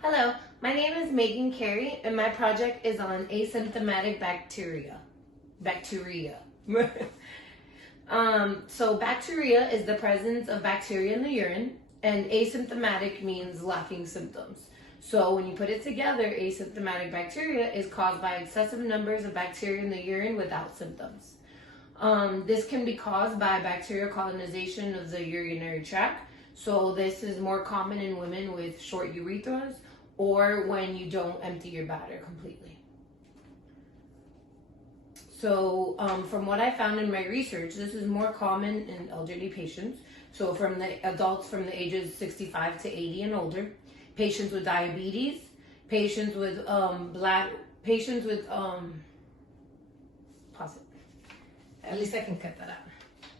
Hello, my name is Megan Carrie, and my project is on asymptomatic bacteria. So bacteria is the presence of bacteria in the urine, and asymptomatic means lacking symptoms. So when you put it together, asymptomatic bacteria is caused by excessive numbers of bacteria in the urine without symptoms. This can be caused by bacterial colonization of the urinary tract. So this is more common in women with short urethras or when you don't empty your bladder completely. So from what I found in my research, this is more common in elderly patients. So from the adults from the ages 65 to 80 and older, patients with diabetes, patients with At least I can cut that out.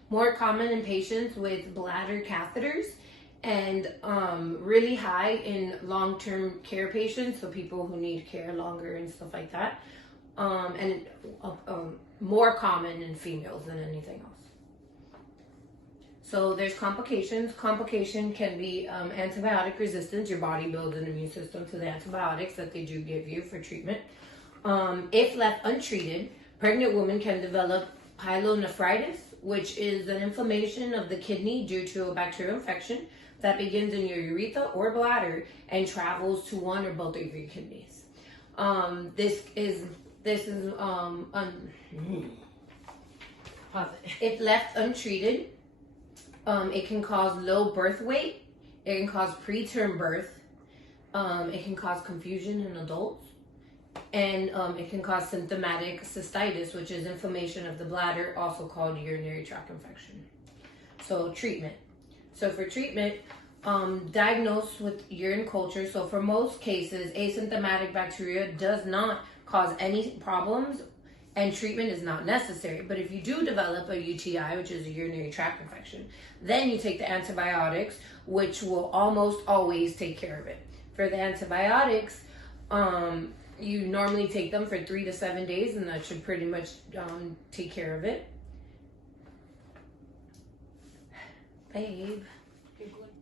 More common in patients with bladder catheters, and really high in long-term care patients, so people who need care longer and stuff like that, and more common in females than anything else. So there's complications. Complication can be antibiotic resistance. Your body builds an immune system to the antibiotics that they do give you for treatment. If left untreated, pregnant women can develop pyelonephritis, which is an inflammation of the kidney due to a bacterial infection that begins in your urethra or bladder and travels to one or both of your kidneys. If left untreated, it can cause low birth weight, it can cause preterm birth, it can cause confusion in adults, and it can cause symptomatic cystitis, which is inflammation of the bladder, also called urinary tract infection. So treatment. So for treatment, diagnose with urine culture. So for most cases, asymptomatic bacteria does not cause any problems and treatment is not necessary. But if you do develop a UTI, which is a urinary tract infection, then you take the antibiotics, which will almost always take care of it. For the antibiotics, you normally take them for 3 to 7 days, and that should pretty much take care of it. Babe.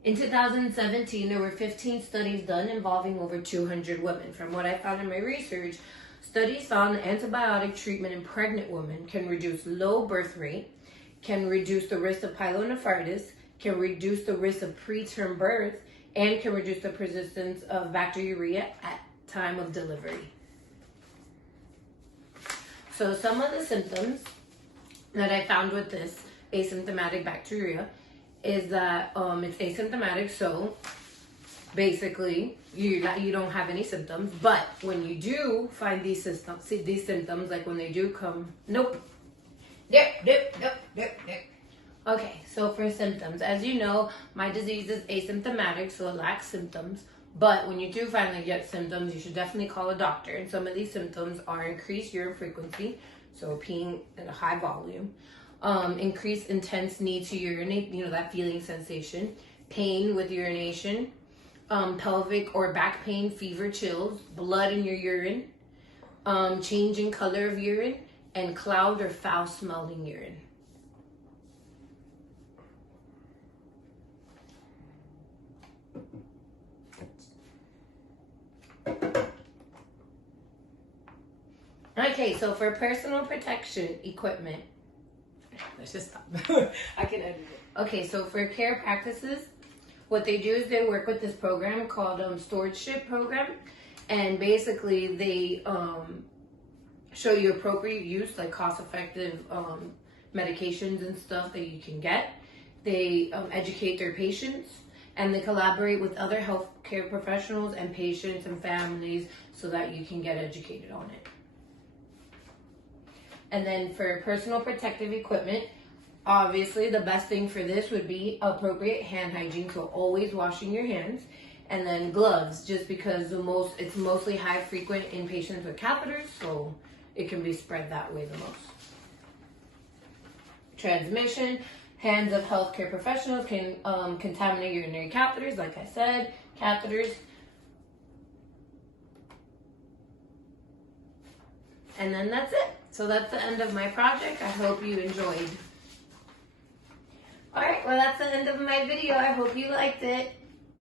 In 2017, there were 15 studies done involving over 200 women. From what I found in my research, studies found that antibiotic treatment in pregnant women can reduce low birth rate, can reduce the risk of pyelonephritis, can reduce the risk of preterm birth, and can reduce the persistence of bacteriuria at time of delivery. So some of the symptoms that I found with this asymptomatic bacteria is that it's asymptomatic, so basically you don't have any symptoms. But when you do find these symptoms, like when they do come, Okay, so for symptoms, as you know, my disease is asymptomatic, so it lacks symptoms. But when you do finally get symptoms, you should definitely call a doctor. And some of these symptoms are increased urine frequency, so peeing in a high volume, increased intense need to urinate, that feeling sensation, pain with urination, pelvic or back pain, fever, chills, blood in your urine, change in color of urine, and cloud or foul smelling urine. Okay, so for personal protection equipment, Let's just stop. I can edit it. Okay, so for care practices, what they do is they work with this program called Stewardship Program, and basically they show you appropriate use, like cost-effective medications and stuff that you can get. They educate their patients, and they collaborate with other healthcare professionals and patients and families so that you can get educated on it. And then for personal protective equipment, obviously the best thing for this would be appropriate hand hygiene, so always washing your hands, and then gloves, just because it's mostly high frequent in patients with catheters, so it can be spread that way the most. Transmission, hands of healthcare professionals can contaminate urinary catheters, like I said, catheters. And then that's it. So that's the end of my project. I hope you enjoyed. Alright, well that's the end of my video. I hope you liked it.